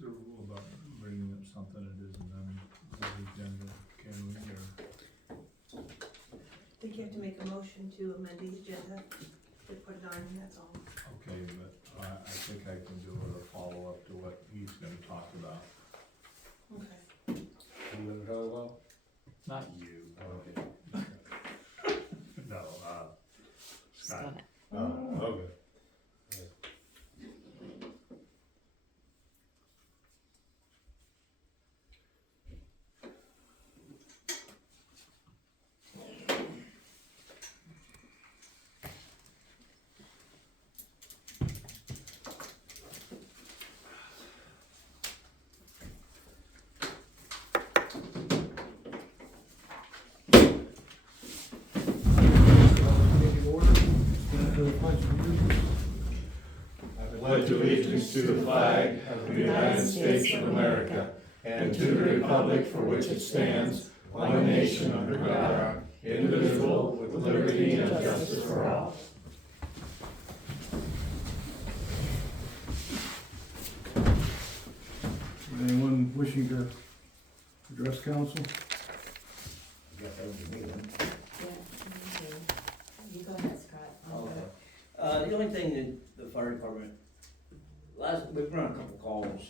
the rule about bringing up something that isn't on the agenda? Can we, or? I think you have to make a motion to amend the agenda to put it on, that's all. Okay, but I think I can do it, a follow-up to what he's gonna talk about. Okay. You gonna talk about? Not you. Okay. No, Scott. Okay. Pledge allegiance to the flag of the United States of America and to the republic for which it stands, one nation under God, indivisible, with liberty and justice for all. Anyone wishing to address council? Yeah, you go ahead, Scott. Okay. The only thing that the fire department, we've run a couple calls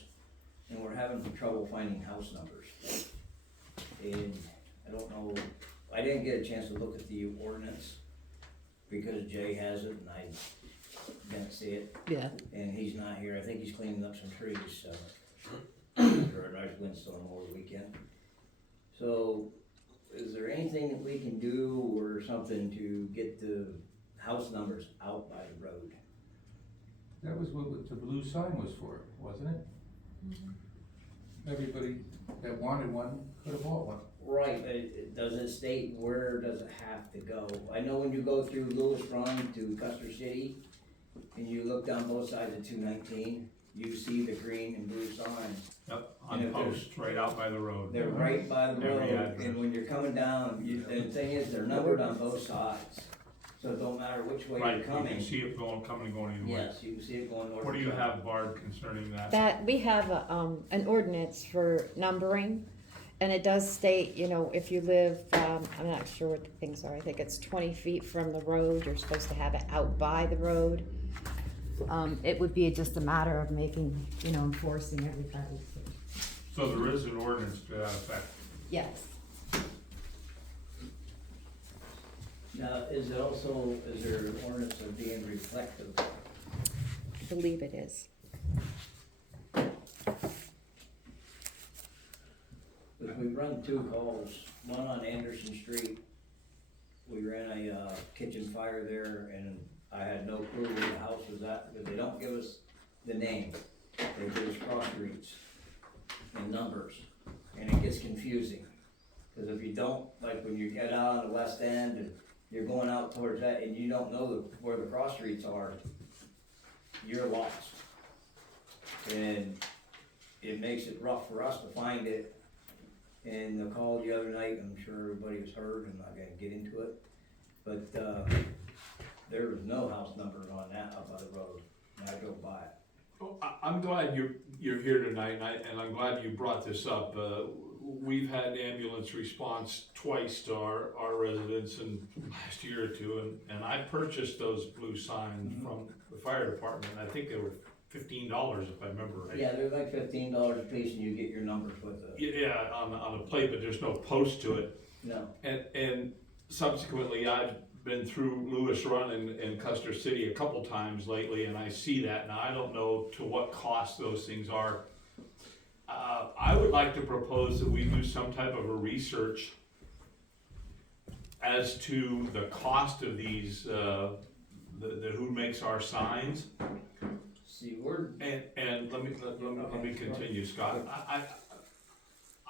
and we're having some trouble finding house numbers. And I don't know, I didn't get a chance to look at the ordinance because Jay has it and I didn't see it. Yeah. And he's not here, I think he's cleaning up some trees, so. After a nice windstorm over the weekend. So, is there anything that we can do or something to get the house numbers out by the road? That was what the blue sign was for, wasn't it? Everybody that wanted one could have bought one. Right, but does it state where does it have to go? I know when you go through Lewis Run to Custer City, and you look down both sides of 219, you see the green and blue signs. Yep, on posts, right out by the road. They're right by the Every road, address. and when you're coming down, the thing is, they're numbered on both sides. So it don't matter which way Right, you're you coming. can see it coming and going either way. Yes, you can see it going north. What do and you south. have, Barb, concerning that? That, we have an ordinance for numbering, and it does state, you know, if you live, I'm not sure what the things are, I think it's 20 feet from the road, you're supposed to have it out by the road. It would be just a matter of making, you know, enforcing everybody. So there is an ordinance to that effect. Yes. Now, is there an ordinance of being reflective? I believe it is. Because we run two calls, one on Anderson Street. We ran a kitchen fire there and I had no clue where the house was at, because they don't give us the name. They give us cross streets and numbers, and it gets confusing. Because if you don't, like when you get out on the west end and you're going out towards that and you don't know where the cross streets are, you're lost. And it makes it rough for us to find it. And the call the other night, I'm sure everybody has heard, I'm not gonna get into it, but, there was no house numbers on that up by the road, and I drove by it. Oh, I'm glad you're here tonight, and I'm glad you brought this up. We've had ambulance response twice to our residents in the last year or two, and I purchased those blue signs from the fire department. I think they were $15 if I remember right. Yeah, they're like $15 a piece and you get your numbers with it. Yeah, on a plate, but there's no post to it. No, And subsequently, I've been through Lewis Run and Custer City a couple times lately, and I see that. Now, I don't know to what cost those things are. I would like to propose that we do some type of a research as to the cost of these, who makes our signs. see, we're, And let me continue, Scott.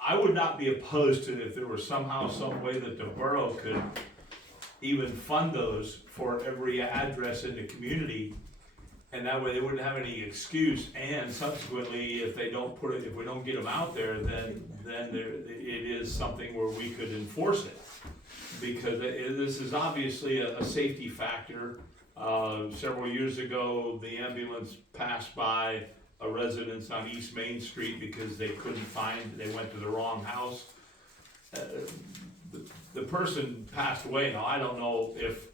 I would not be opposed to it if there were somehow some way that the borough could even fund those for every address in the community. And that way they wouldn't have any excuse, and subsequently, if they don't put it, if we don't get them out there, then it is something where we could enforce it. Because this is obviously a safety factor. Several years ago, the ambulance passed by a residence on East Main Street because they they went to the wrong house. The person passed away. Now, I don't know if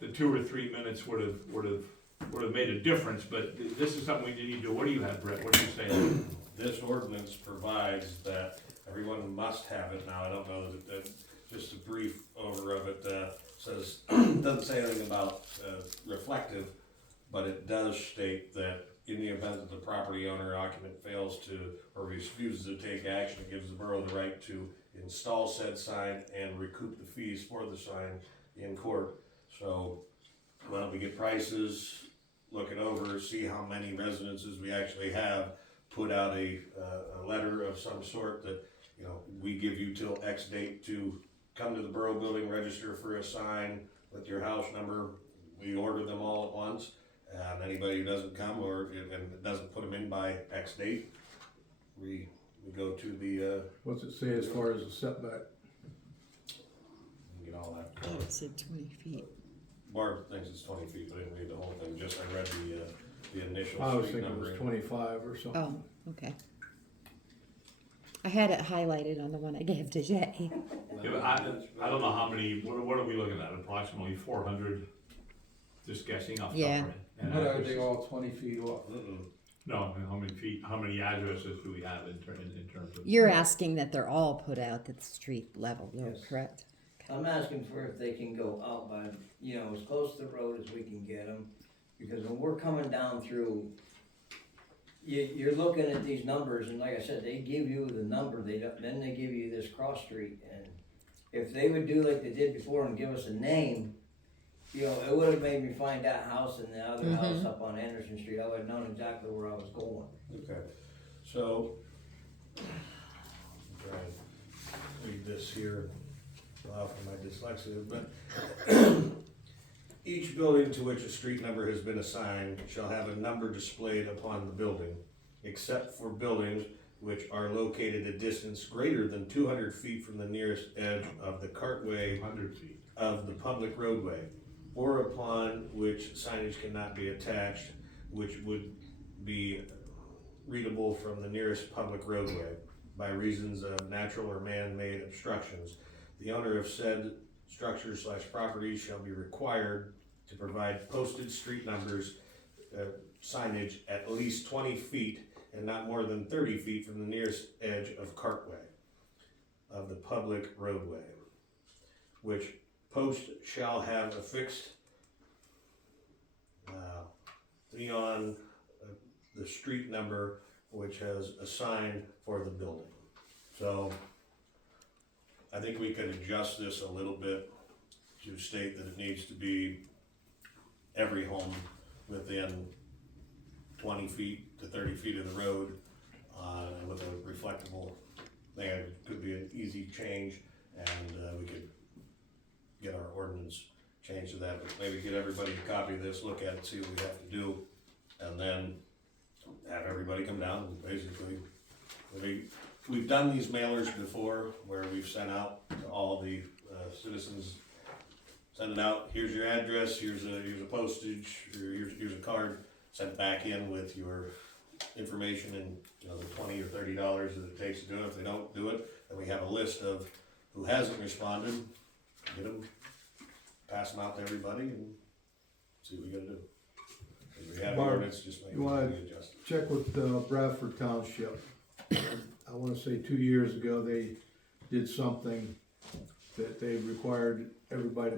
the 2 or 3 minutes would have made a difference, but this is something we need to do. What do you have, Brett? What do you say? This ordinance provides that everyone must have it. Now, I don't know that just a brief over of it, says, doesn't say anything about, reflective, but it does state that in the event that the property owner or occupant fails to, or refuses to take action, it gives the borough the right to install said sign and recoup the fees for the sign in court. So, why don't we get prices, look it over, see how many residences we actually have, put out a letter of some sort that, you know, we give you till X date to come to the borough building, register for a sign with your house number. We order them all at once, and anybody who doesn't come and it doesn't put them in by X date, we go to the, What's it say as far as the setback? you know, that. Oh, it said 20 feet. Barb thinks it's 20 feet, but I didn't read the whole thing, just I read the initial I was street thinking it was numbering. 25 or something. Oh, okay. I had it highlighted on the one I gave to Jay. Yeah, but I don't know how many, what are we looking at, approximately 400, just guessing off the top of Yeah. my head. And But I are just- they all 20 feet off? Mm-mm. No, I mean, how many addresses do we have in terms of? You're asking that they're all put out at the street level, though, Yes. correct? I'm asking for if they can go out by, you know, as close to the road as we can get them, because when we're coming down through, you're looking at these numbers, and like I said, they give you the number, then they give you this cross street, and if they would do like they did before and give us a name, you know, it would have made me find that house and the other house up on Anderson Street. I would have known exactly where I was going. Okay, so, try and read this here off of my dyslexia, but each building to which a street number has been assigned shall have a number displayed upon the building, except for buildings which are located a distance greater than 200 feet from the nearest edge of the cartway 100 feet. of the public roadway, or upon which signage cannot be attached, which would be readable from the nearest public roadway by reasons of natural or man-made obstructions. The owner of said structure/property shall be required to provide posted street numbers, signage at least 20 feet and not more than 30 feet from the nearest edge of cartway of the public roadway, which post shall have affixed on the street number which has a sign for the building. So I think we could adjust this a little bit to state that it needs to be every home within 20 feet to 30 feet of the road, with a reflectable thing. It could be an easy change, and we could get our ordinance changed to that, but maybe get everybody a copy of this, look at it, see what we have to do, and then have everybody come down and basically, we've done these mailers before where we've sent out to all the citizens, send it out, here's your address, here's a postage, or here's a card, send it back in with your information and, you know, the $20 or $30 that it takes to do it. If they don't do it, then we have a list of who hasn't responded, get them, pass them out to everybody and see what we gotta do. If we have the Barb, ordinance, just make you wanna- the adjustments. Check with Bradford Township. I wanna say 2 years ago, they did something that they required everybody to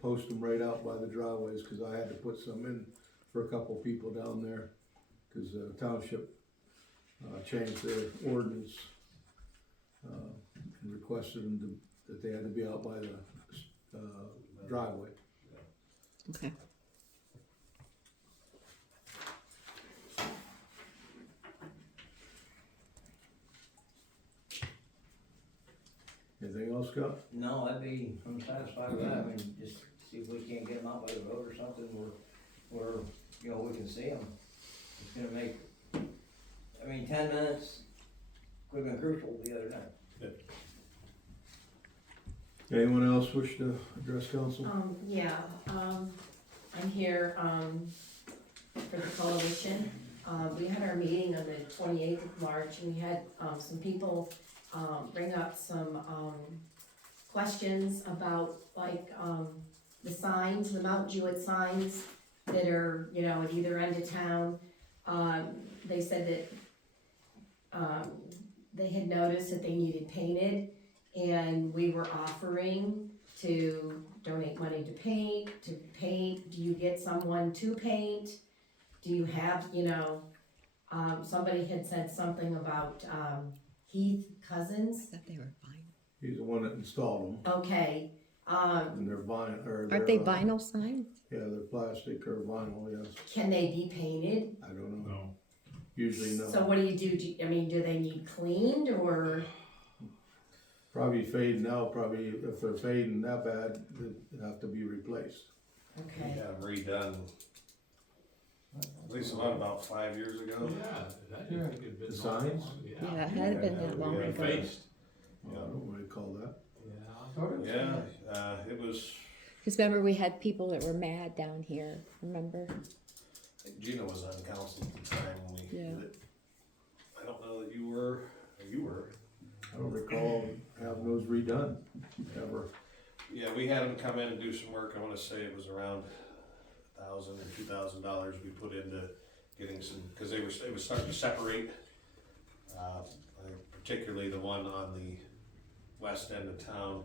post them right out by the driveways, cause I had to put some in for a couple people down there, cause the township changed their ordinance, and requested them that they had to be out by the driveway. Okay. Anything else, Scott? No, I'm satisfied with that. I mean, just see if we can't get them out by the road or something where, you know, we can see them. It's gonna make, 10 minutes could've been crucial the other night. Anyone else wish to address council? I'm here, for the coalition, We had our meeting on the 28th of March, and we had, some people, bring up some, questions about, like, the signs, the Mount Jewett signs that are, you know, at either end of town. They said that, they had noticed that they needed painted, and we were offering to donate money to paint. Do you get someone to paint? Do you have, you know, somebody had said something about, Heath Cousins. I thought they were vinyl. He's the one that installed them, Okay, and they're vinyl, or Aren't they they're, vinyl signs? Yeah, they're plastic or vinyl, yes, can they be painted? I don't know, No. usually no. So what do you do? Do they need cleaned or? Probably fading out, probably, if they're fading that bad, they have to be replaced. We Okay, had them redone, at least about 5 years ago. Yeah, I didn't think it'd been The so long. signs? Yeah, it had been that long Yeah. ago. Refaced. I don't know what you call that. Yeah. Yeah, it was, Cause remember we had people that were mad down here, remember? Gina was on council at the time when we Yeah. did it. I don't know that you were. I don't recall having those redone, ever. Yeah, we had them come in and do some work. I wanna say it was around $1,000 or $2,000 we put into getting some, cause they were starting to separate. Particularly the one on the west end of town.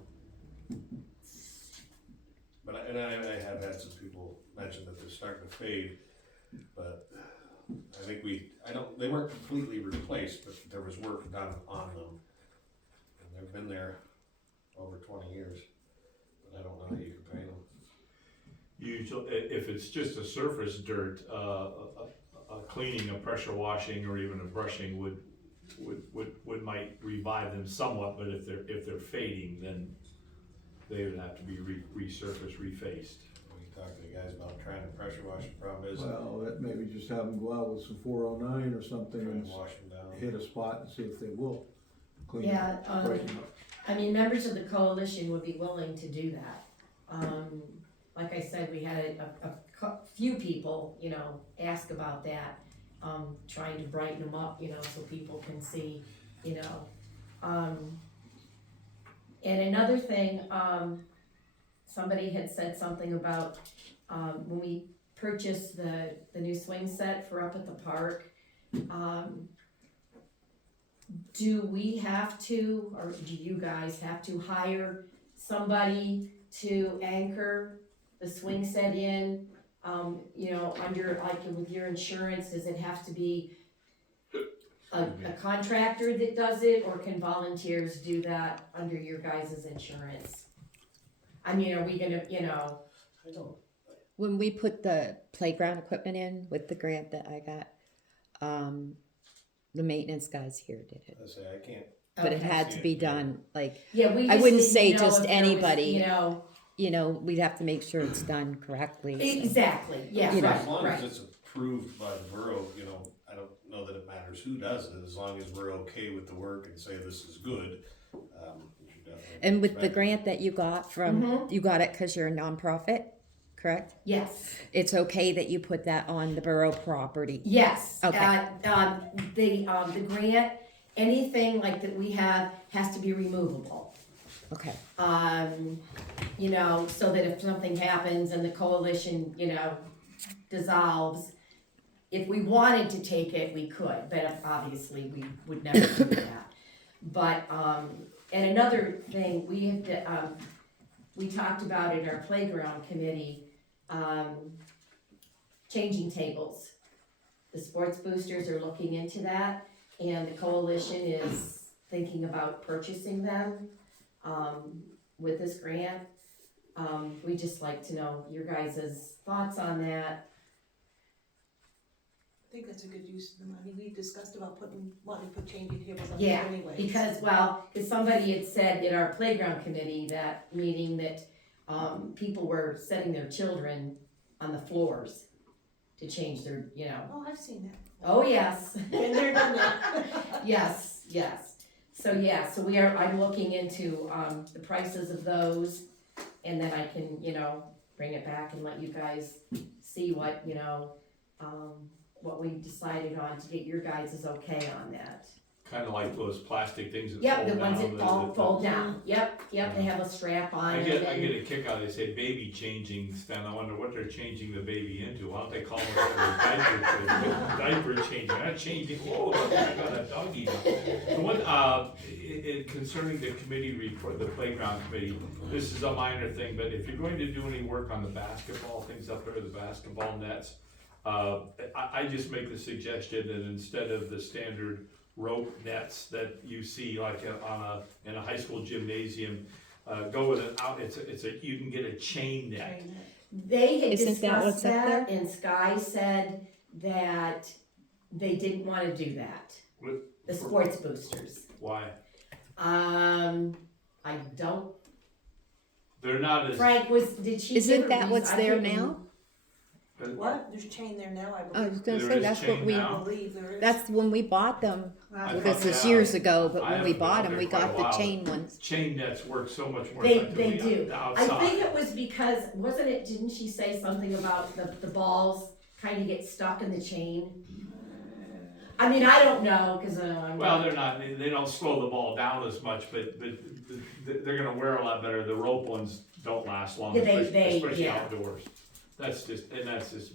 But I have had some people mention that they're starting to fade, but I think they weren't completely replaced, but there was work done on them. And they've been there over 20 years, but I don't know how you can paint them. Usually, if it's just a surface dirt, a cleaning, a pressure washing, or even a brushing would might revive them somewhat, but if they're fading, then they would have to be resurfaced, refaced. We talked to the guys about trying to pressure wash. The problem is Well, that maybe just have them go out with some 409 or something trying and to wash them down. hit a spot and see if they will clean it, yeah, break 'em up. I mean, members of the coalition would be willing to do that. Like I said, we had a few people, you know, ask about that, trying to brighten them up, you know, so people can see, you know. And another thing, somebody had said something about, when we purchased the new swing set for up at the park, do we have to, or do you guys have to hire somebody to anchor the swing set in? You know, under, like with your insurance, does it have to be a contractor that does it, or can volunteers do that under your guys' insurance? I mean, are we gonna, you know, I don't. When we put the playground equipment in with the grant that I got, the maintenance guys here did it. I say I can't. But it okay. had to be done, like, Yeah, we I just wouldn't didn't say know just if there was, anybody. You know, we'd have to make sure it's done correctly. so. exactly, yeah, You know. As long right, as right. it's approved by the borough, you know, I don't know that it matters who does it, as long as we're okay with the work and say this is good. You should definitely And with the expect it. grant that you got from, you got it because you're a nonprofit, correct? Yes, It's okay that you put that on the borough property. yes. Okay. The grant, anything like that we have has to be removable. Okay. You know, so that if something happens and the coalition, you know, dissolves, if we wanted to take it, we could, but obviously we would never do that. But, and another thing, we talked about in our playground committee, changing tables. The sports boosters are looking into that, and the coalition is thinking about purchasing them, with this grant. We'd just like to know your guys' thoughts on that. I think that's a good use of the money. We discussed about wanting to put changing tables up Yeah, there anyway. because somebody had said in our playground committee, that meeting, that, people were setting their children on the floors to change their, you know. Oh, I've seen that. Oh, yes. Been there, done that. Yes, yes. So I'm looking into, the prices of those, and then I can, you know, bring it back and let you guys see what, you know, what we decided on to get your guys' okay on that. Kinda like those plastic things that Yep, fold the ones down, that all fold down, yep, they have a strap on I it. get a kick out, they say baby changing, Stan, I wonder what they're changing the baby into, why don't they call it diaper changing, not changing, whoa, I got a doggy. The one, concerning the committee report, the playground committee, this is a minor thing, but if you're going to do any work on the basketball things up there, the basketball nets, I just make the suggestion that instead of the standard rope nets that you see like in a high school gymnasium, go with you can get a chain net. They had Isn't that what's discussed up there? that, and Sky said that they didn't wanna do that, the sports boosters. Why? I don't, They're not as. Frank, did she give Isn't a that reason? what's I there couldn't- now? What? There's chain there now, I I was believe. gonna There say, is that's chain what we, now? I believe there is. that's when we bought them. Last I This thought was they years are. ago, but I when we haven't been bought out them, there we quite a got the while, chain but ones. Chain nets work so much more They effectively do. outside. I think it was because, wasn't it, didn't she say something about the balls kinda get stuck in the chain? I mean, I don't know, cause I'm. Well, they don't slow the ball down as much, but they're gonna wear a lot better. The rope ones don't last long, Yeah, especially yeah. outdoors. That's just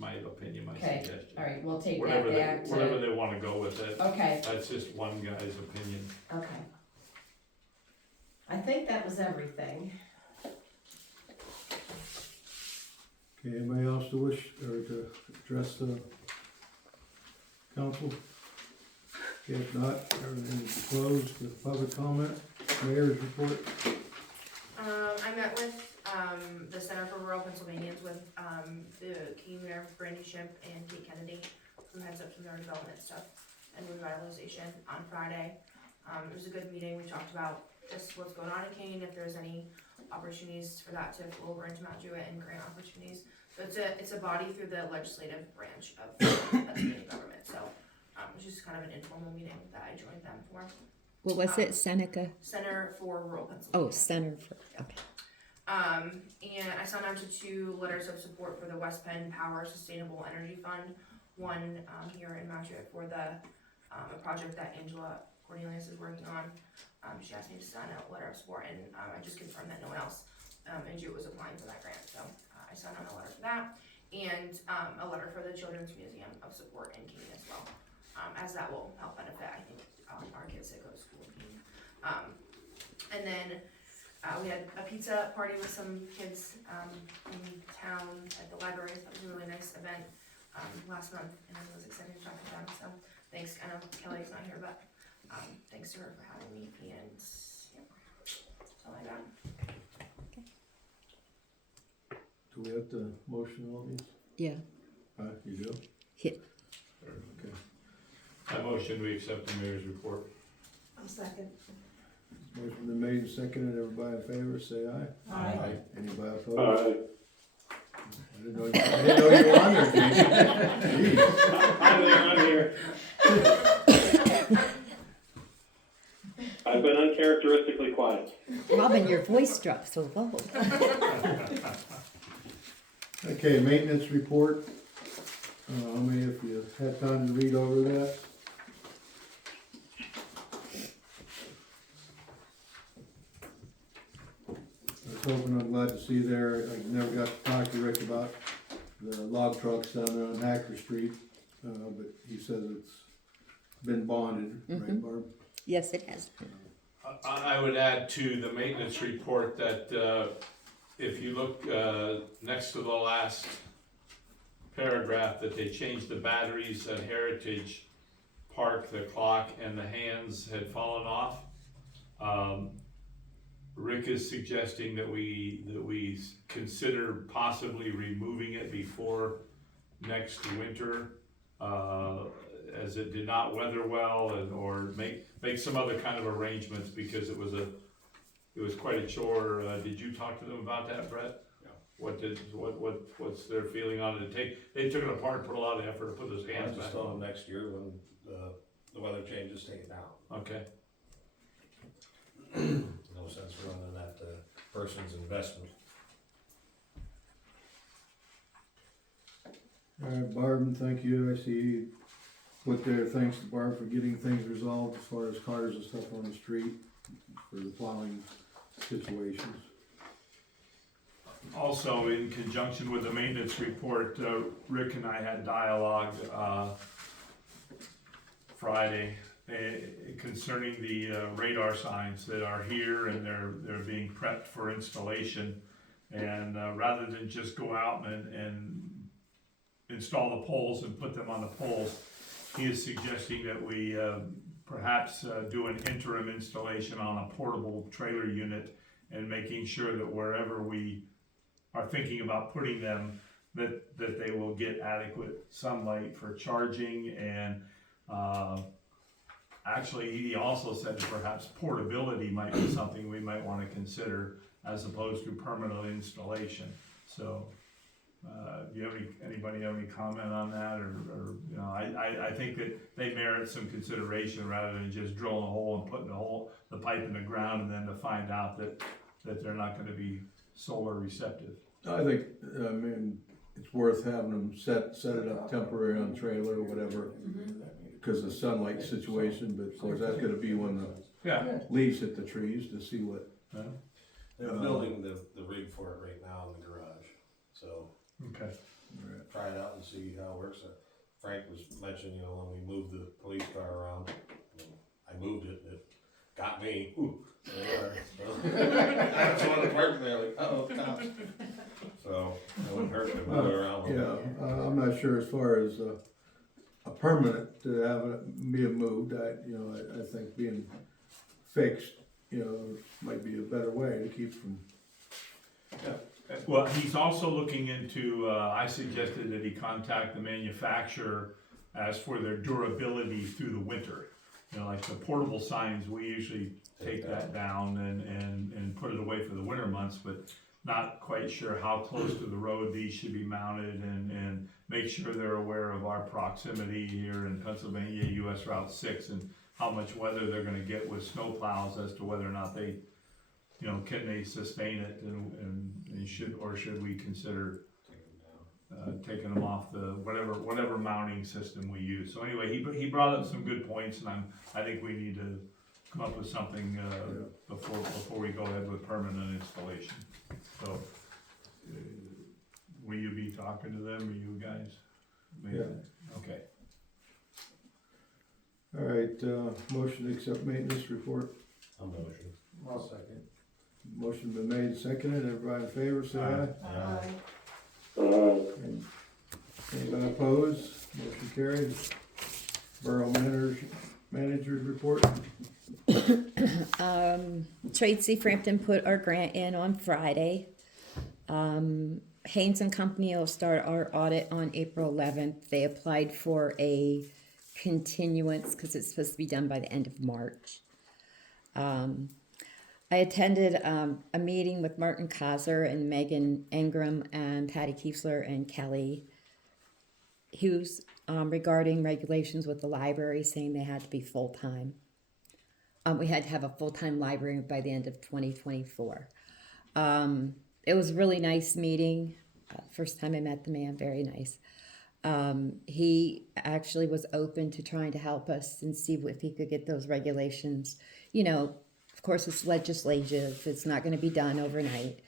my opinion, my Okay, suggestion. alright, we'll take that Whatever back whatever to, they wanna go with it, okay, that's just one guy's opinion. okay. I think that was everything. Okay, anybody else to wish, or to address the council? Okay, if not, everything's closed, the public comment, mayor's report. I met with, the Center for Rural Pennsylvanians with, the key mayor, Brandy Shimp and Kate Kennedy, who heads up some of our development stuff and revitalization on Friday. It was a good meeting, we talked about just what's going on in Kane, if there's any opportunities for that to flow over into Mount Jewett and grant opportunities. So it's a body through the legislative branch of Pennsylvania government, so, it was just kind of an informal meeting that I joined them for. What was it, Seneca? Center for Rural Pennsylvania. Oh, Center for, okay. And I signed on to 2 letters of support for the West Penn Power Sustainable Energy Fund. One, here in Mount Jewett for a project that Angela Cornelius is working on. She asked me to sign a letter of support, and I just confirmed that no one else in Jewett was applying for that grant, so I signed on a letter for that. And a letter for the Children's Museum of Support in Keene as well, as that will help benefit, I think, our kids that go to school in Keene. And then we had a pizza party with some kids in town at the library. That was a really nice event last month, and I was excited to talk to them. So thanks. I know Kelly's not here, but thanks to her for having me. And yeah, that's all I got. Do we have to motion all these? Yeah. You do? Yeah. Okay. I motion we accept the mayor's report. I'll second. Motion been made and seconded, everybody in favor, say aye. Aye. Anybody opposed? I didn't know you were on there, Jamie. I'm here. I've been uncharacteristically quiet. Robin, your voice dropped so low. Okay, maintenance report. How many of you had time to read over that? I was hoping, I'm glad to see there, I never got to talk to Rick about the log trucks down there on Hacker Street, but he says it's been bonded, right, Barb? Yes, it has. I would add to the maintenance report that if you look next to the last paragraph, that they changed the batteries at Heritage Park, the clock and the hands had fallen off. Rick is suggesting that we consider possibly removing it before next winter, as it did not weather well, or make some other kind of arrangements, because it was quite a chore. Did you talk to them about that, Brett? Yeah. What's their feeling on it? They took it apart and put a lot of effort to put those I hands just back told on. them next year when the weather changes, take it down. Okay. No sense running that person's investment. All right, Barb, thank you, I see put their thanks to Barb for getting things resolved as far as cars and stuff on the street for the plowing situations. Also, in conjunction with the maintenance report, Rick and I had dialogue, Friday, concerning the radar signs that are here and they're being prepped for installation. And rather than just go out and install the poles and put them on the poles, he is suggesting that we perhaps do an interim installation on a portable trailer unit, and making sure that wherever we are thinking about putting them, that they will get adequate sunlight for charging. And actually, he also said that perhaps portability might be something we might want to consider as opposed to permanent installation. So, do you have anybody have any comment on that, or you know, I think that they merit some consideration rather than just drilling a hole and putting the pipe in the ground and then to find out that they're not going to be solar receptive. I think, I mean, it's worth having them set it up temporary on trailer or whatever, because of the sunlight situation, but of course, that's gonna be when the leaves hit the trees to see what. They're building the rig for it right now in the garage, so Okay. try it out and see how it works. Frank was mentioning, you know, when we moved the police car around, I moved it, and it got me. Ooh, there they are. So, I was on the park there, like, oh, cops. So it wouldn't hurt to move it around. Yeah, I'm not sure as far as a permanent to have it being moved. I think being fixed, might be a better way to keep from. Well, he's also looking into, I suggested that he contact the manufacturer as for their durability through the winter. You know, like the portable signs, we usually take that down and put it away for the winter months, but not quite sure how close to the road these should be mounted, and make sure they're aware of our proximity here in Pennsylvania, US Route 6, and how much weather they're gonna get with snow plows as to whether or not they, can they sustain it, and should we consider taking them off the whatever mounting system we use. So anyway, he brought up some good points, and I think we need to come up with something before we go ahead with permanent installation. So will you be talking to them, or you guys? Yeah. Okay. All right, motion to accept maintenance report. A motion. I'll second. Motion been made, seconded. Everybody in favor, say aye. Anybody opposed? Motion carried. Borough manager's report. Tracy Frampton put our grant in on Friday. Haynes and Company will start our audit on April 11th. They applied for a continuance because it's supposed to be done by the end of March. I attended a meeting with Martin Kaiser and Megan Ingram and Patty Kiesler and Kelly Hughes regarding regulations with the library, saying they had to be full-time. We had to have a full-time library by the end of 2024. It was a really nice meeting. First time I met the man, very nice. He actually was open to trying to help us and see if he could get those regulations. Of course, it's legislative. It's not going to be done overnight.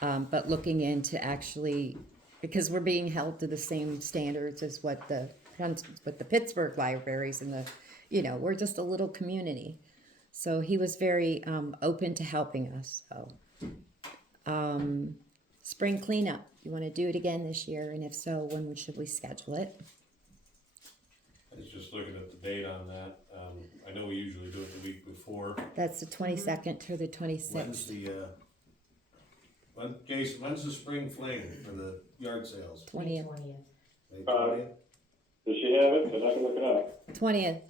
But looking into actually, because we're being held to the same standards as what the Pittsburgh libraries and we're just a little community. So he was very open to helping us. So, spring cleanup. You want to do it again this year? And if so, when should we schedule it? I was just looking at the date on that. I know we usually do it the week before. That's the 22nd through the 26th. When's Jason, when's the spring fling for the yard sales? 20th. May 20th? Does she have it? Cause I can look it up. 20th,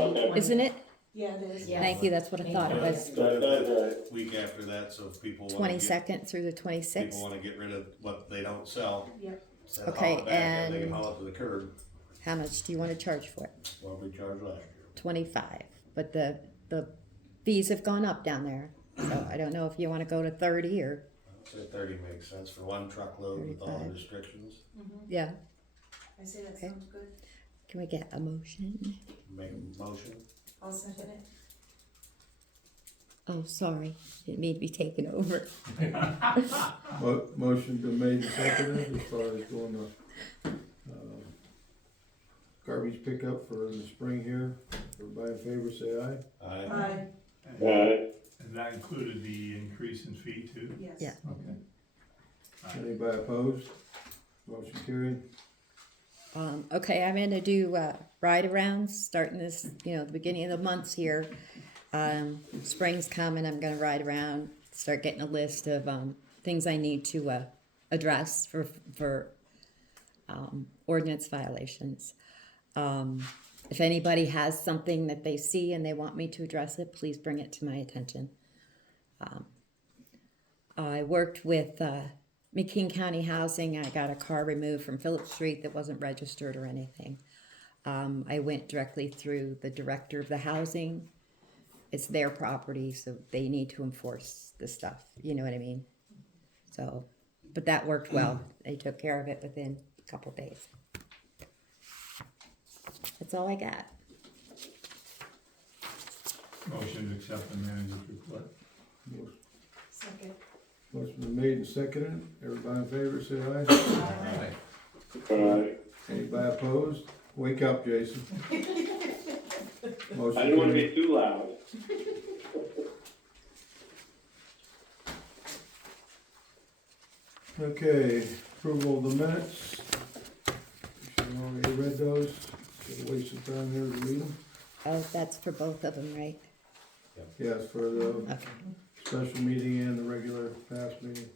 Okay. isn't it? Yeah, it is. Thank you, that's what I thought it was. That is right. Week after that, so if people wanna 22nd through the people 26th. wanna get rid of what they don't sell. Yep. Instead of Okay, haul it back, and they can and- haul it to the curb. How much do you want to charge for it? What we charged last year. 25, but the fees have gone up down there. So I don't know if you want to go to 30 or, I'd say 30 makes sense for one truckload with all the 35. restrictions. yeah. I say that Okay. sounds good. Can we get a motion? Make a motion. I'll second it. Oh, sorry, didn't mean to be taken over. Motion been made and seconded as far as doing the, garbage pickup for the spring here. Everybody in favor, say aye. Aye. Aye. Aye. And that included the increase in fee too? Yes. Yeah. Okay. Anybody opposed? Motion carried. Okay, I'm gonna do ride-arounds, starting this, the beginning of the months here. Spring's coming, I'm gonna ride around, start getting a list of things I need to address for ordinance violations. If anybody has something that they see and they want me to address it, please bring it to my attention. I worked with McKean County Housing. I got a car removed from Phillip Street that wasn't registered or anything. I went directly through the director of the housing. It's their property, so they need to enforce the stuff. You know what I mean? So, but that worked well. They took care of it within a couple days. That's all I got. Motion to accept the manager's report. Second. Motion been made and seconded. Everybody in favor, say aye. Aye. Anybody opposed? Wake up, Jason. Motion I didn't wanna carried. be too loud. Okay, approval of the minutes. You already read those. Should waste some time here to read them. Oh, that's for both of them, right? Yes, for the Okay. special meeting and the regular past meeting.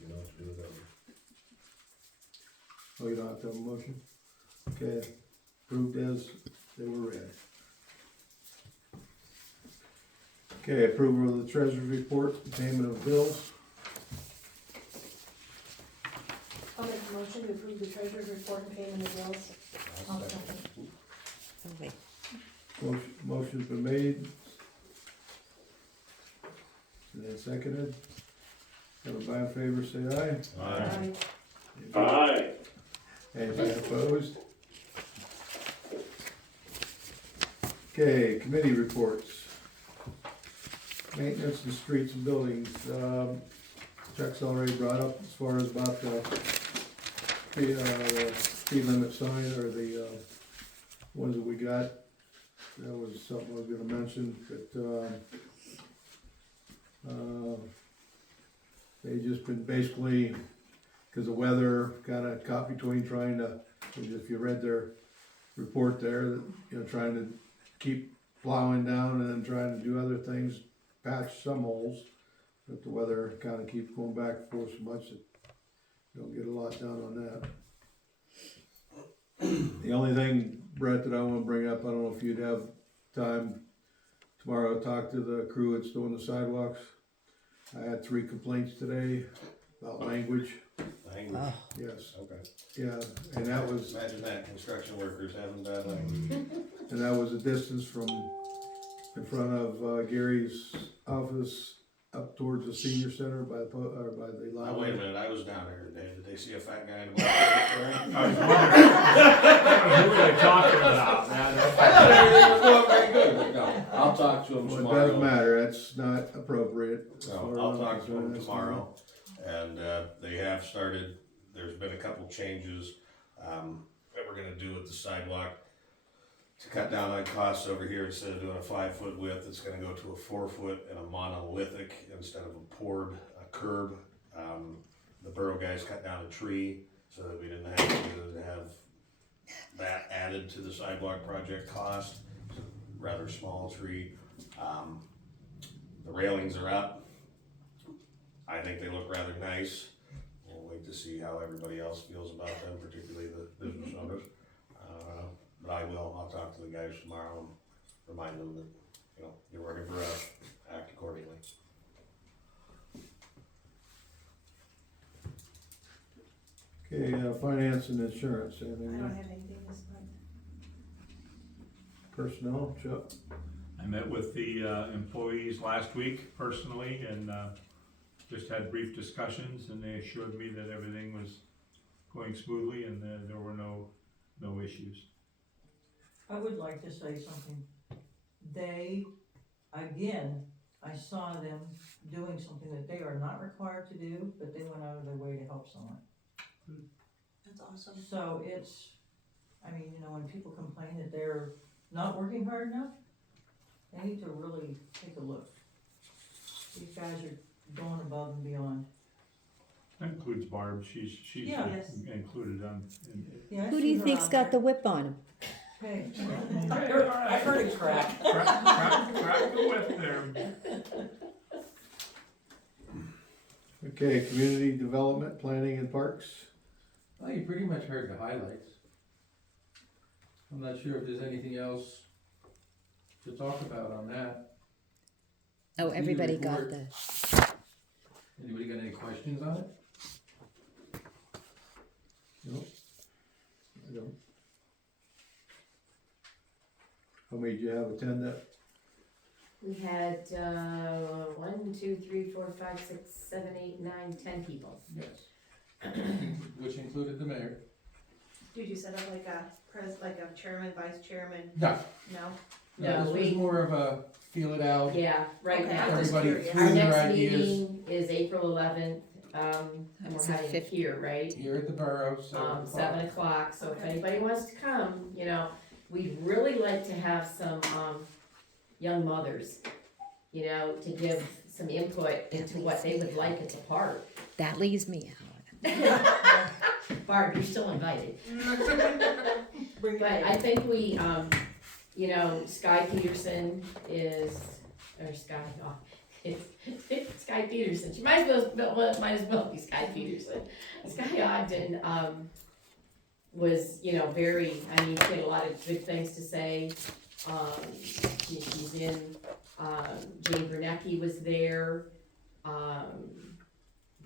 You know what to do with that. Oh, you don't have to have a motion? Okay, approved as they were read. Okay, approval of the treasurer's report, payment of bills. I'll make a motion to approve the treasurer's report and payment of bills. I'll second. Oh, wait. Motion's been made. And then seconded. Everybody in favor, say aye. Aye. Aye. Anybody opposed? Okay, committee reports. Maintenance and streets and buildings, Chuck's already brought up as far as about the speed limit sign or the ones that we got. That was something I was gonna mention, but they just been basically, cause the weather kinda caught between trying to, if you read their report there, trying to keep plowing down and then trying to do other things, patch some holes, but the weather kinda keeps going back and forth so much that you don't get a lot done on that. The only thing, Brett, that I wanna bring up, I don't know if you'd have time tomorrow to talk to the crew that's doing the sidewalks. I had 3 complaints today about language, Language. yes, Okay. yeah, and that was, Imagine that, construction workers having bad language. and that was a distance from in front of Gary's office up towards the senior center by the Now, library. wait a minute, I was down there today, did they see a fat guy in a black shirt? I was wondering, who were they talking about, man? I thought everything was going very good. No, I'll talk to him Well, tomorrow. it doesn't matter, that's not appropriate. as far So as I'll I'm talk to concerned, them that's tomorrow, and, they have started, there's been a couple changes, that we're gonna do with the sidewalk. To cut down on costs over here, instead of doing a 5-foot width, it's gonna go to a 4-foot and a monolithic instead of a poured curb. The Borough guys cut down a tree so that we didn't have to have that added to the sidewalk project cost. It's a rather small tree. The railings are up. I think they look rather nice. We'll wait to see how everybody else feels about them, particularly the business owners. But I'll talk to the guys tomorrow and remind them that, you're working for us, act accordingly. Okay, finance and insurance, I anything don't there? have anything this month. Personnel, Chuck? I met with the employees last week personally and just had brief discussions, and they assured me that everything was going smoothly and there were no issues. I would like to say something. They, again, I saw them doing something that they are not required to do, but they went out of their way to help someone. That's awesome. So it's, I mean, you know, when people complain that they're not working hard enough, they need to really take a look. These guys are going above and beyond. That includes Barb, she's Yeah. Yes. included on. Yeah, I Who do see you her think's out got the there. whip on him? Hey, I heard it crack. Crack the whip there. Okay, community development, planning and parks. Well, you pretty much heard the highlights. I'm not sure if there's anything else to talk about on that. Oh, See the everybody got report. the, Anybody got any questions on it? No? I don't. How many did you have attend that? We had, 1, 2, 3, 4, 5, 6, 7, 8, 9, 10 people. Yes. Which included the mayor. Did you set up like a chairman, vice chairman? No, No? No, this was more of a feel it out. Yeah, right Okay, now. I'm just Everybody curious. threw Our their next ideas meeting is April 11th, and we're That's the having it 5th. here, right? here at the borough, 7 o'clock, so if Okay. anybody wants to come, you know, we'd really like to have some, young mothers, you know, to give some input into what they would like at the park. that leaves me out. Barb, you're still invited. Bring it But in. I think we, you know, Sky Peterson is, or Sky, oh, it's Sky Peterson. She might as well be Sky Peterson. Sky Ogden, was, you know, very, I mean, she had a lot of good things to say. She's in, Jane Bernecki was there,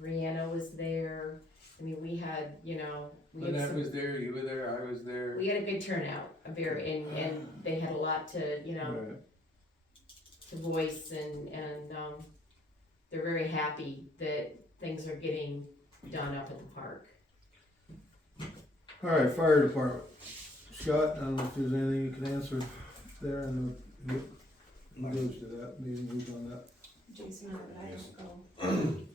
Brianna was there. I mean, we had, you know, we had Lynette some, was there, you were there, I was there. we had a good turnout, and they had a lot to, you know, Right. to voice, and they're very happy that things are getting done up at the park. All right, fire department. Scott, I don't know if there's anything you can answer there, and who goes to that meeting, who's on that? Jason and I don't go.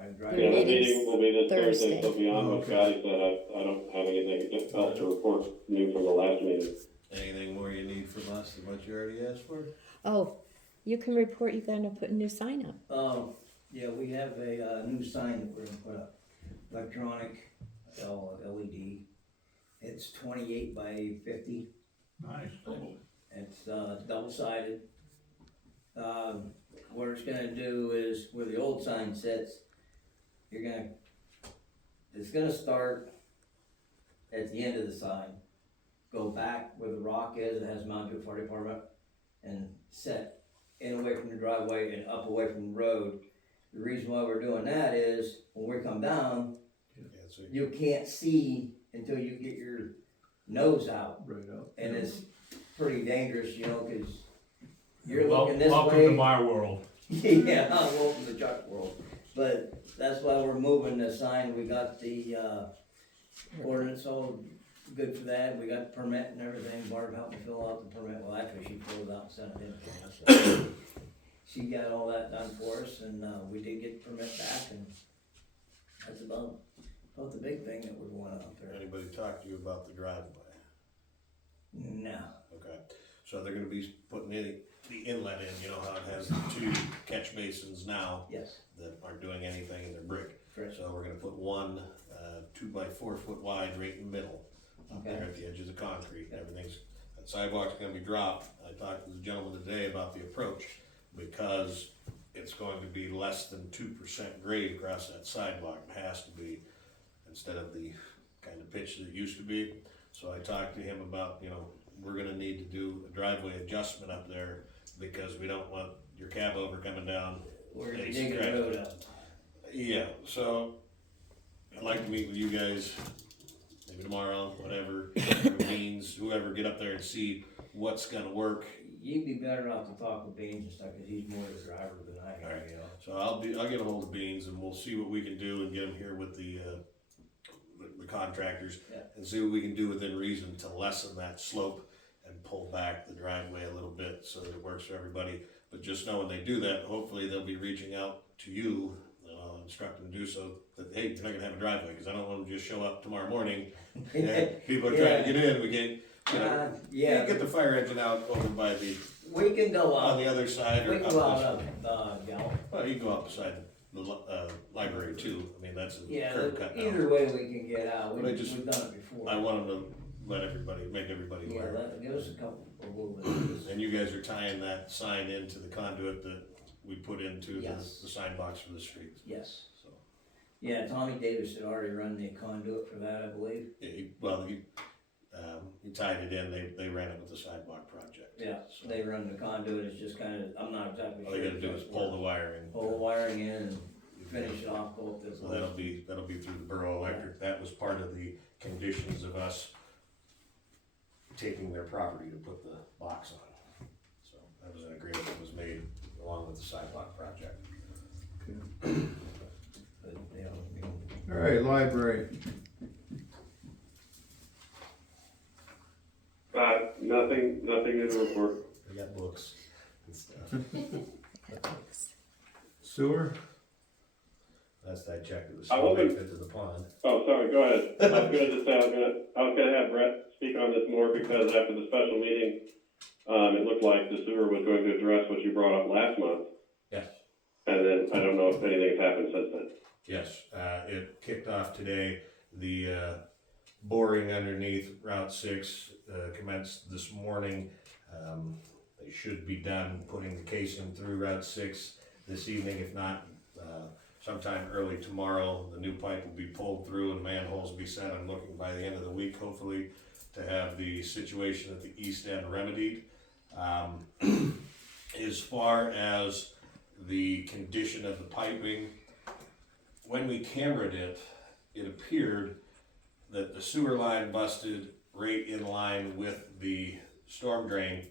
I'm Their Yeah, the driving. meeting will be this Thursday, so Thursday. beyond what Okay. Scotty said, I don't have anything else to report new from the last meeting. Anything more you need from us than what you already asked for? Oh, you can report you're gonna put a new sign up. Yeah, we have a, new sign that we're gonna put up, electronic, LED. It's 28 by 50. Nice. It's double-sided. What it's gonna do is, where the old sign sits, it's gonna start at the end of the sign, go back where the rock is, it has Mount Jewett Fire Department, and set in away from the driveway and up away from the road. The reason why we're doing that is, when we come down, Yeah, so you can't see until you get your nose out. Right out. And it's pretty dangerous, you know, cause you're looking this Welcome way. to my world. Yeah, welcome to Chuck world. But that's why we're moving the sign. We got the, ordinance all good for that. We got the permit and everything. Barb helped me fill out the permit. Well, actually, she filled it out and sent it in for us. So she got all that done for us, and, we did get the permit back, and that's about the big thing that we're going out there. anybody talk to you about the driveway? No. Okay, so they're gonna be putting the inlet in, you know how it has the two catch basins now Yes, that aren't doing anything and they're brick. correct. So we're gonna put one, 2 by 4 foot wide right in the middle, up there Okay. at the edge of the concrete, everything's, that sidewalk's gonna be dropped. I talked to the gentleman today about the approach, because it's going to be less than 2% grade across that sidewalk, it has to be, instead of the kind of pitch that it used to be. So I talked to him about, you know, we're gonna need to do a driveway adjustment up there, because we don't want your cab over coming down. We're Nice digging the stretch. road up. Yeah, so I'd like to meet with you guys, maybe tomorrow, whatever, Beans, whoever, get up there and see what's gonna work. You'd be better off to talk with Beans and stuff, cause he's more the driver than I am, Alright. you know. So I'll get a hold of Beans and we'll see what we can do and get him here with the the contractors Yeah. and see what we can do within reason to lessen that slope and pull back the driveway a little bit so that it works for everybody. But just know when they do that, hopefully they'll be reaching out to you, instruct them to do so, that, hey, you're not gonna have a driveway, because I don't want them to just show up tomorrow morning and people are trying to get in, we can't, Yeah, get the fire engine out over by the, we can go on out, the other side or we can up go this out, way. Gal. Well, you can go up beside the library too, I mean, that's a Yeah, curb cut now. either way we can get out, But I just- we've done it before. I want them to make everybody Yeah, aware. give us a couple, a little bit. And you guys are tying that sign into the conduit that we put into Yes. the sign box for the street, Yes. so. Yeah, Tommy Davis had already run the conduit for that, I believe. Yeah, he tied it in, they ran it with the sidewalk project. Yeah, So, they run the conduit, it's just kinda, I'm not exactly all sure. they gotta do is pull the wire in. Pull the wiring in and finish it off, go up this. So that'll be through the Borough Electric, that was part of the conditions of us taking their property to put the box on. So that was an agreement that was made along with the sidewalk project. But, yeah, All right, library. Nothing in the report. We got books and stuff. Sewer? That's that check that was I wasn't- fit to the pond. Oh, sorry, go ahead. I was gonna just say, I was gonna have Brett speak on this more because after the special meeting, it looked like the sewer was going to address what you brought up last month. Yes. And then I don't know if anything's happened since then. Yes, it kicked off today. The boring underneath Route 6 commenced this morning. They should be done putting the casing through Route 6 this evening, if not sometime early tomorrow. The new pipe will be pulled through and manholes will be set. I'm looking by the end of the week, hopefully, to have the situation at the east end remedied. As far as the condition of the piping, when we cambered it, it appeared that the sewer line busted right in line with the storm drain.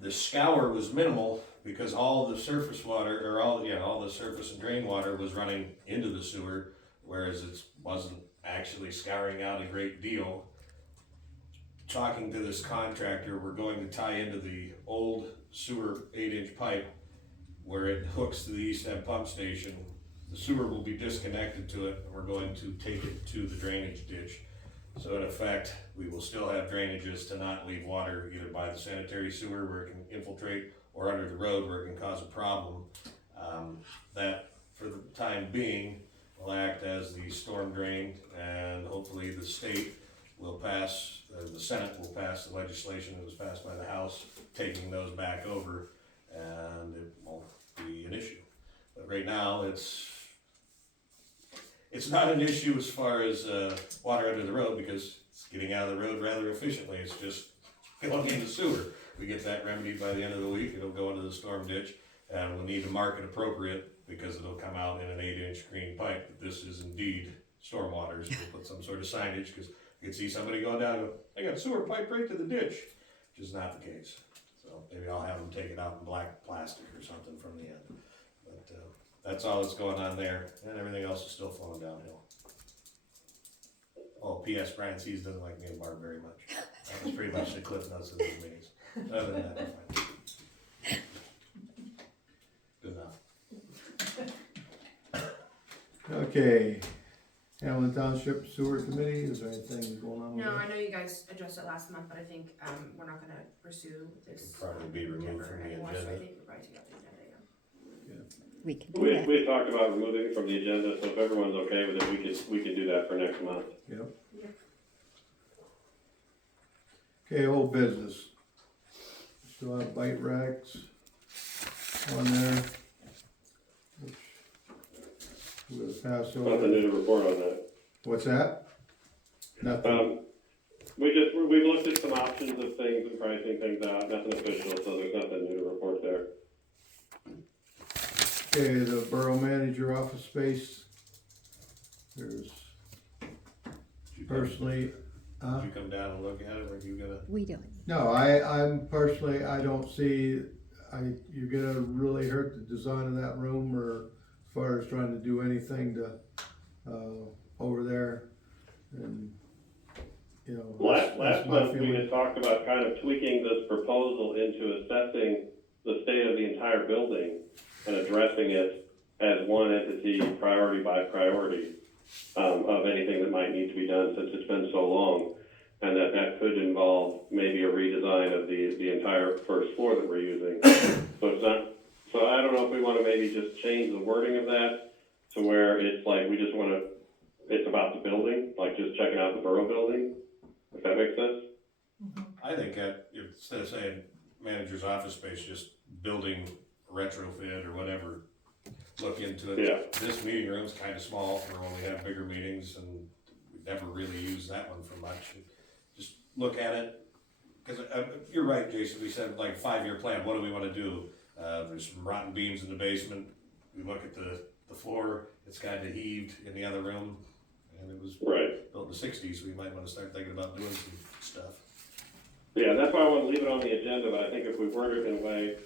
The scour was minimal because all the surface water, or all the surface and drain water was running into the sewer, whereas it wasn't actually scouring out a great deal. Talking to this contractor, we're going to tie into the old sewer 8-inch pipe where it hooks to the east end pump station. The sewer will be disconnected to it, and we're going to take it to the drainage ditch. So in effect, we will still have drainages to not leave water either by the sanitary sewer where it can infiltrate or under the road where it can cause a problem. That, for the time being, will act as the storm drain, and hopefully the state will pass, the Senate will pass the legislation that was passed by the House, taking those back over, and it won't be an issue. But right now, it's not an issue as far as water under the road because it's getting out of the road rather efficiently. It's just going in the sewer. We get that remedied by the end of the week. It'll go into the storm ditch, and we'll need to mark it appropriate because it'll come out in an 8-inch green pipe. But this is indeed stormwater. So we'll put some sort of signage because you can see somebody going down and go, "I got a sewer pipe right to the ditch," which is not the case. So maybe I'll have them take it out in black plastic or something from the end. But that's all that's going on there, and everything else is still flowing downhill. Oh, P.S. Brian Seas doesn't like me and Barb very much. That was pretty much the cliff notes of these meetings. Other than that, I'm fine. Good enough. Okay, Hamlin Township Sewer Committee, is there anything going on with No, that? I know you guys addressed it last month, but I think, we're not gonna pursue this. It'll probably be removed endeavor from the anymore, so I agenda. think we're probably take out the agenda item. We can do We that. had talked about removing it from the agenda, so if everyone's okay with it, we can do that for next month. Yep. Yep. Okay, old business. Still have bite racks on there. Which we're gonna pass Nothing over. new to report on that. What's that? Nothing. We've looked at some options of things and pricing things out, nothing official, so there's nothing new to report there. Okay, the borough manager office space. There's personally, Did you come down and look at it, or are you gonna? We do it. no, I'm personally, I don't see, you're gonna really hurt the design of that room or as far as trying to do anything to, over there. And, you know. Last that's my month, we feeling. had talked about kind of tweaking this proposal into assessing the state of the entire building and addressing it as one entity, priority by priority, of anything that might need to be done since it's been so long. And that could involve maybe a redesign of the entire first floor that we're using. So I don't know if we wanna maybe just change the wording of that to where it's like, we just wanna, it's about the building, like just checking out the Borough building, if that makes sense. I think that instead of saying manager's office space, just building retrofit or whatever, look into it. Yeah. This meeting room's kind of small for when we have bigger meetings, and we never really use that one for much. Just look at it, because you're right, Jason, we said like 5-year plan, what do we want to do? There's some rotten beams in the basement, we look at the floor, it's kind of heaved in the other room, and it was Right. built in the 60s, so we might want to start thinking about doing some stuff. Yeah, that's why I want to leave it on the agenda, but I think if we word it in a way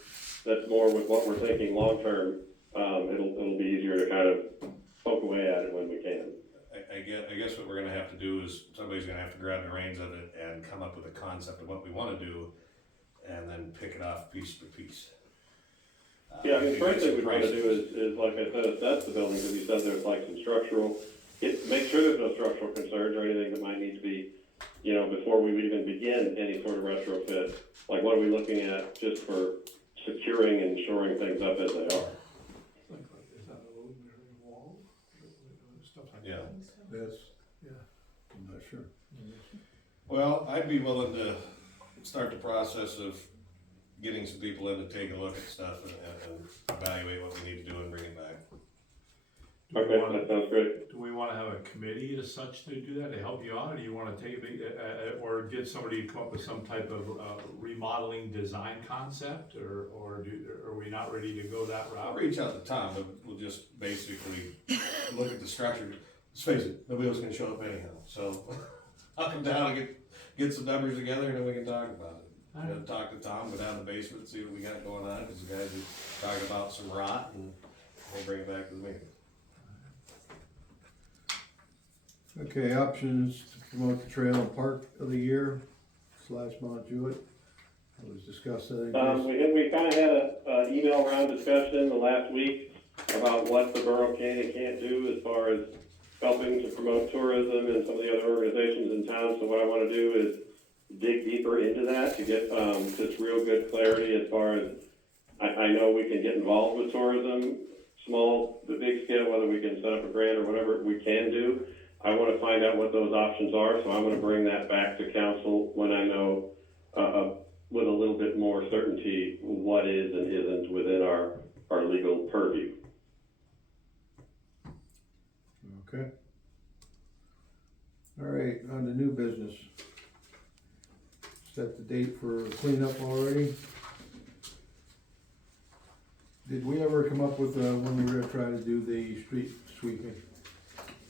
that's more with what we're thinking long-term, it'll be easier to kind of poke away at it when we can. I guess what we're gonna have to do is, somebody's gonna have to grab the reins of it and come up with a concept of what we wanna do, and then pick it off piece by piece. Yeah, I mean, maybe first get thing some we want to prices. do is, like I said, assess the building, because you said there's like some structural, make sure there's no structural concerns or anything that might need to be, you know, before we would even begin any sort of retrofit. Like, what are we looking at just for securing and shoring things up as they are? Is that a illuminary wall? Stuff like Yeah. That's, yeah, I'm not sure. Well, I'd be willing to start the process of getting some people in to take a look at stuff and evaluate what we need to do and bring it back. Okay, that sounds great. Do we wanna have a committee as such to do that, to help you out, or do you wanna take it, or get somebody to come up with some type of remodeling design concept, or are we not ready to go that I'll route? reach out to Tom, but we'll just basically look at the structure. Let's face it, nobody else is gonna show up anyhow, so I'll come down and get some numbers together, and then we can talk about it. I'm gonna talk to Tom, go down to the basement, see what we got going on, cause the guys are talking about some rot, and we'll bring it back to the meeting. Okay, options to promote the trail and park of the year / Mount Jewett. It was discussed, I think. We kind of had a email round discussion the last week about what the borough can and can't do as far as helping to promote tourism and some of the other organizations in town. So what I want to do is dig deeper into that to get just real good clarity as far as I know we can get involved with tourism, small, the big scale, whether we can set up a grant or whatever we can do. I want to find out what those options are, so I'm going to bring that back to council when I know with a little bit more certainty what is and isn't within our legal purview. Okay. All right, on to new business. Set the date for cleanup already. Did we ever come up with when we were gonna try to do the street sweeping?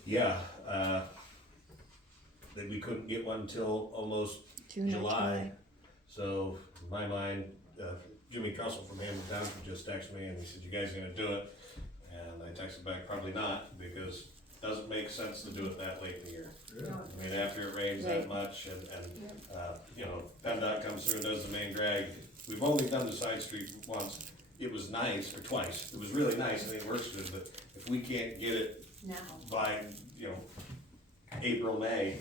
Yeah, that we couldn't get one till almost June or July. So, in my mind, Jimmy Trussell from Hamilton Township just texted me and he said, "You guys gonna do it?" And I texted back, "Probably not, because it doesn't make sense to do it that late in the year." I mean, after it rains that Right. much and you know, PennDOT comes through and does the main drag. We've only done the side street once. It was nice, or twice. It was really nice, I mean, it works good, but if we can't get it Now. by, you know, April, May.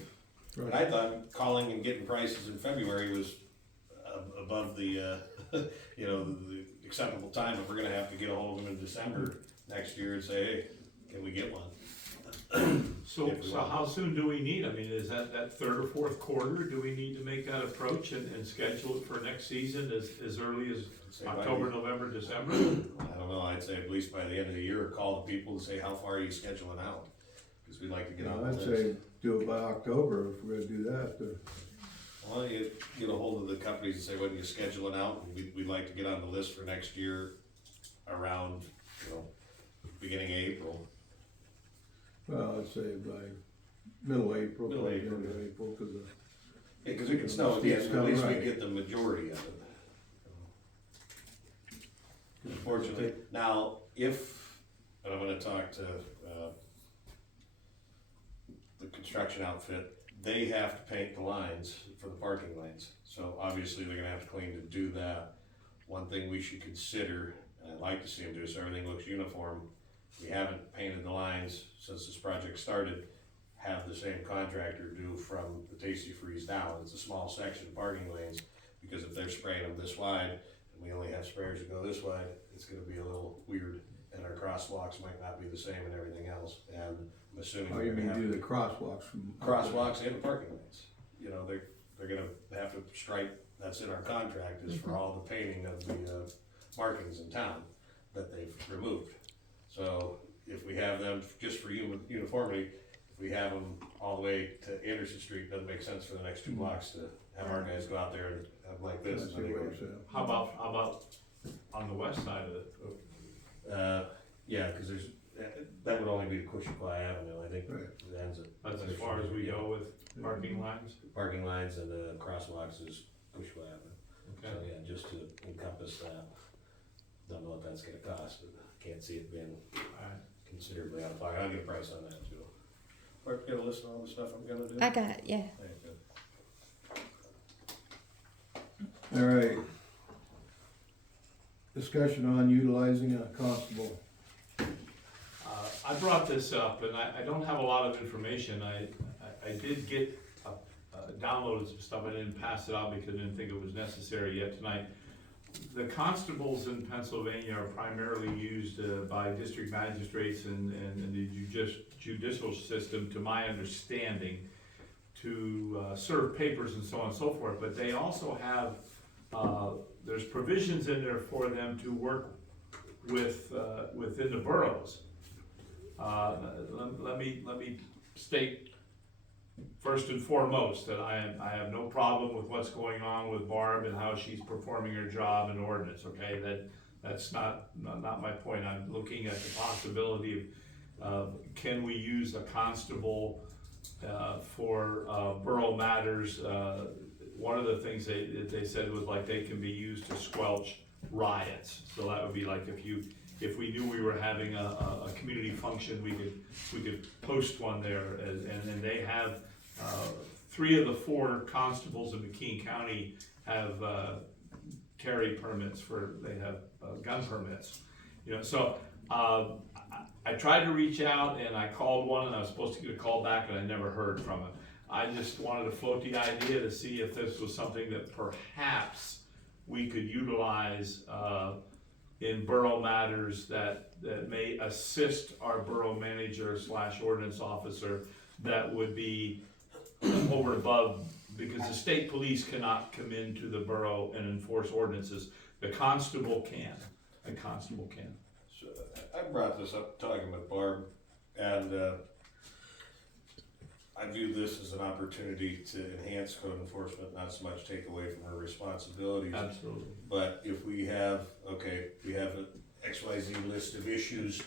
And I thought calling and getting prices in February was above the, you know, the acceptable time, but we're gonna have to get a hold of them in December next year and say, hey, can we get one? So how soon do we need, I mean, is that third or fourth quarter, do we need to make that approach and schedule it for next season as early as Say by October, the- November, December? I don't know, I'd say at least by the end of the year, call the people and say, how far are you scheduling out? Cause we'd like to get on the I'd list. say do it by October if we're gonna do that. Well, you get a hold of the companies and say, when are you scheduling out? We'd like to get on the list for next year around, you know, beginning of April. Well, I'd say by middle April. Middle probably April, end of yeah. April, cause Yeah, cause it can snow again, Steve's but at least we right. get the majority of it. Unfortunately, now, if, and I'm gonna talk to, the construction outfit, they have to paint the lines for the parking lanes. So obviously they're gonna have to clean to do that. One thing we should consider, and I'd like to see them do so everything looks uniform, we haven't painted the lines since this project started, have the same contractor do from the Tasty Freeze down. It's a small section of parking lanes, because if they're spraying them this wide, and we only have sprayers that go this wide, it's gonna be a little weird, and our crosswalks might not be the same and everything else, and I'm assuming. Oh, we're you gonna mean have do to- the crosswalks from? Crosswalks and parking lanes, you know, they're gonna have to stripe, that's in our contract, is for all the painting of the, markings in town that they've removed. So if we have them just for uniformity, if we have them all the way to Anderson Street, doesn't make sense for the next 2 blocks to have our guys go out there and have like I this. see and then they what go- you're saying. How about on the west side of it? Yeah, cause there's, that would only be to Quisquam Avenue, I think, Right. it ends at. That's as far as we go with parking lines? Parking lines and the crosswalks is Quisquam Avenue. So, Okay. yeah, just to encompass that. Don't know what that's gonna cost, but can't see it being Alright. considerably out of pocket. I'll get a price on that too. Mark, get a list of all the stuff I'm gonna do? I got it, yeah. Thank you. All right. Discussion on utilizing a constable. I brought this up, and I don't have a lot of information. I did get, downloaded some stuff. I didn't pass it out because I didn't think it was necessary yet tonight. The constables in Pennsylvania are primarily used by district magistrates and the judicial system, to my understanding, to serve papers and so on and so forth. But they also have, there's provisions in there for them to work with, within the boroughs. Let me state first and foremost that I have no problem with what's going on with Barb and how she's performing her job in ordinance, okay? That's not my point. I'm looking at the possibility of, can we use a constable for borough matters? One of the things they said was like they can be used to squelch riots. So that would be like if we knew we were having a community function, we could post one there, and they have 3 of the 4 constables in McKean County have carry permits they have gun permits, you know. So I tried to reach out and I called one, and I was supposed to get a call back, and I never heard from him. I just wanted to float the idea to see if this was something that perhaps we could utilize in borough matters that may assist our borough manager / ordinance officer, that would be over and above, because the state police cannot come into the borough and enforce ordinances. The constable can. So I brought this up talking with Barb, and I view this as an opportunity to enhance code enforcement, not so much take away from her responsibilities. Absolutely. But if we have, we have an XYZ list of issues,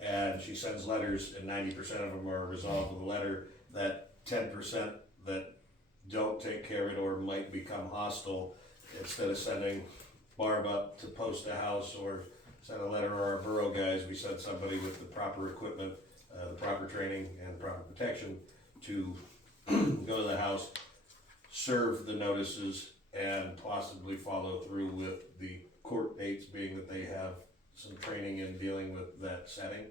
and she sends letters, and 90% of them are resolved with a letter, that 10% that don't take care of it or might become hostile, instead of sending Barb up to post a house or send a letter, or our borough guys, we send somebody with the proper equipment, the proper training and proper protection to go to the house, serve the notices, and possibly follow through with the court dates, being that they have some training in dealing with that setting.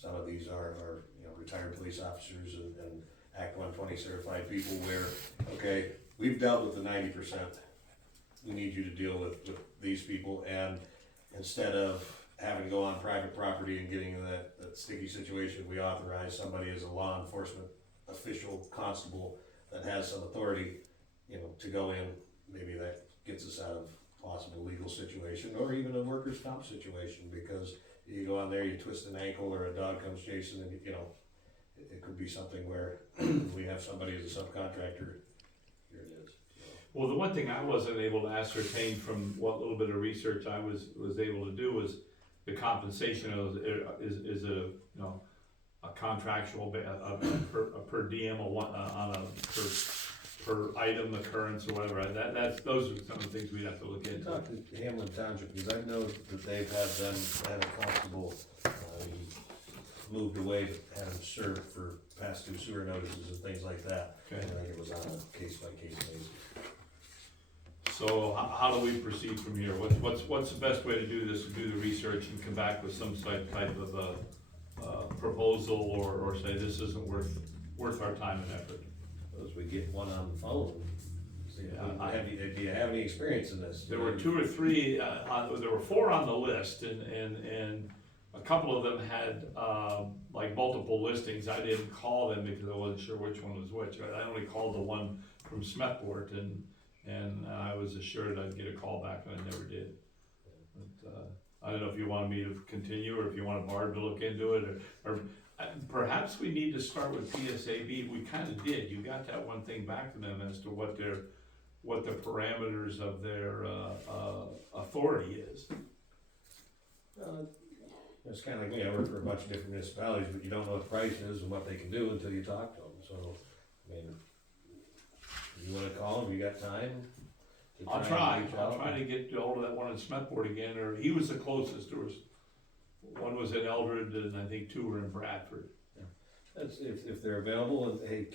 Some of these are retired police officers and Act 120 certified people where, okay, we've dealt with the 90%. We need you to deal with these people, and instead of having to go on private property and getting in that sticky situation, we authorize somebody as a law enforcement official constable that has some authority, to go in. Maybe that gets us out of possible legal situation, or even a workers' comp situation, because you go on there, you twist an ankle, or a dog comes chasing, and it could be something where we have somebody as a subcontractor. Here it is. Well, the one thing I wasn't able to ascertain from what little bit of research I was able to do was the compensation is a contractual, a per diem, on a per item occurrence or whatever. Those are some of the things we'd have to look into. Talk to Hamlin Township, because I know that they've had a constable, moved away, but had them served for past due sewer notices and things like that. Okay. And I think it was on a case-by-case basis. So how do we proceed from here? What's the best way to do this, to do the research and come back with some type of proposal, or say this isn't worth our time and effort? As we get one on the phone, see if Yeah, do you have any experience in this? There were 2 or 3, there were 4 on the list, and a couple of them had, like multiple listings. I didn't call them because I wasn't sure which one was which. I only called the one from Smethport, and I was assured I'd get a call back, and I never did. But, I don't know if you wanted me to continue, or if you wanted Barb to look into it, or perhaps we need to start with PSAB. We kinda did. You got that one thing back to them as to what the parameters of their, authority is. It's kinda like me, I work for a bunch of different municipalities, but you don't know what the price is and what they can do until you talk to them, so, I mean, you wanna call them, you got time? to I'll and try reach out? to get hold of that one in Smethport again, or he was the closest. There was, one was in Eldred, and I think 2 were in Bradford. If they're available, and hey,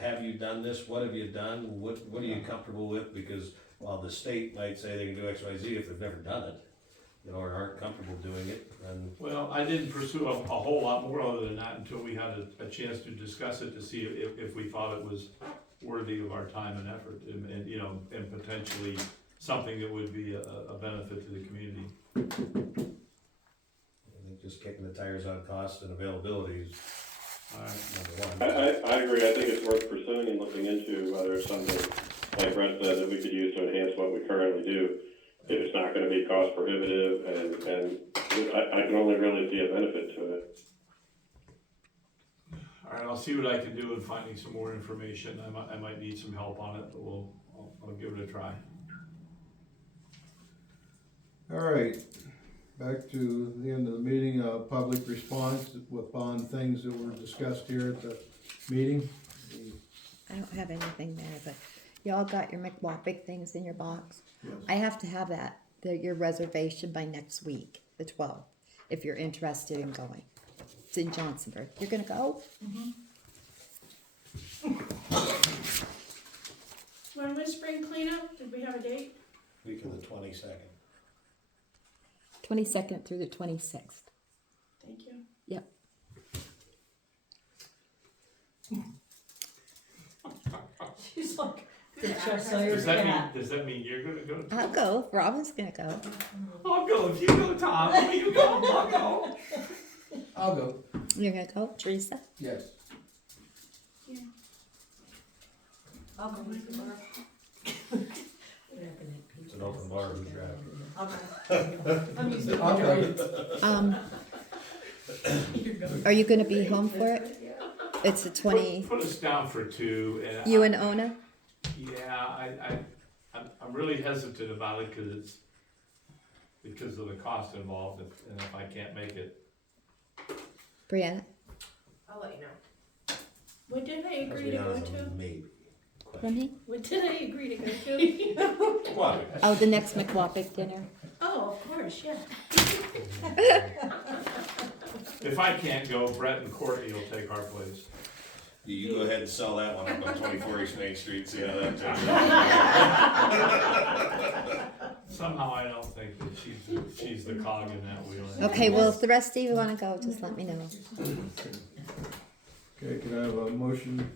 have you done this, what have you done, what are you comfortable with, because while the state might say they can do X, Y, Z, if they've never done it, you know, or aren't comfortable doing it, then. Well, I didn't pursue a whole lot more other than that until we had a chance to discuss it, to see if we thought it was worthy of our time and effort, and you know, and potentially something that would be a benefit to the community. I think just kicking the tires on cost and availability is All right. number one. I agree, I think it's worth pursuing and looking into whether it's something, like Brett said, that we could use to enhance what we currently do. If it's not gonna be cost prohibitive, and I can only really see a benefit to it. All right, I'll see what I can do in finding some more information. I might need some help on it, but I'll give it a try. All right, back to the end of the meeting, public response upon things that were discussed here at the meeting. I don't have anything there, but y'all got your McWapic things in your box? Yes. I have to have your reservation by next week, the 12th, if you're interested in going. It's in Johnsonburg. You're gonna go? When was spring cleanup? Did we have a date? Week of the 22nd. 22nd through the 26th. Thank you. Yep. She's like, just so you're Does that mean you're gonna go? I'll go. Robin's gonna go. I'll go. If you go, Tom. If you go, I'll go. I'll go. You're gonna go, Teresa? Yes. I'll go with the bar. It's an open bar, who's driving? I'm used to I'll it. go. Are you gonna be home for it? It's the 20, Put us down for 2. And you and Ona? Yeah, I'm really hesitant about it because of the cost involved, and if I can't make it. Brianna? I'll let you know. What did I Let's agree be to go honest, to? maybe. Wendy? What did I agree to go to? What? Oh, the next McWapic dinner. Oh, of course, yeah. If I can't go, Brett and Courtney will take our place. You go ahead and sell that one up on 24 East Main Street, see how that turns. Somehow I don't think that she's the cog in that wheel. Okay, well, if the rest of you wanna go, just let me know. Okay, can I have a motion?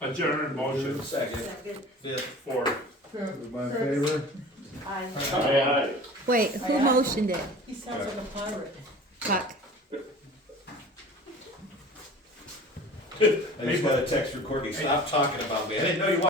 Adjourn motion. Second. Second. Fifth. 4. Everybody in favor? Aye. Wait, who motioned it? He sounds like a pirate. Buck. I just got a text from Courtney, stop talking about me, I didn't know you wanted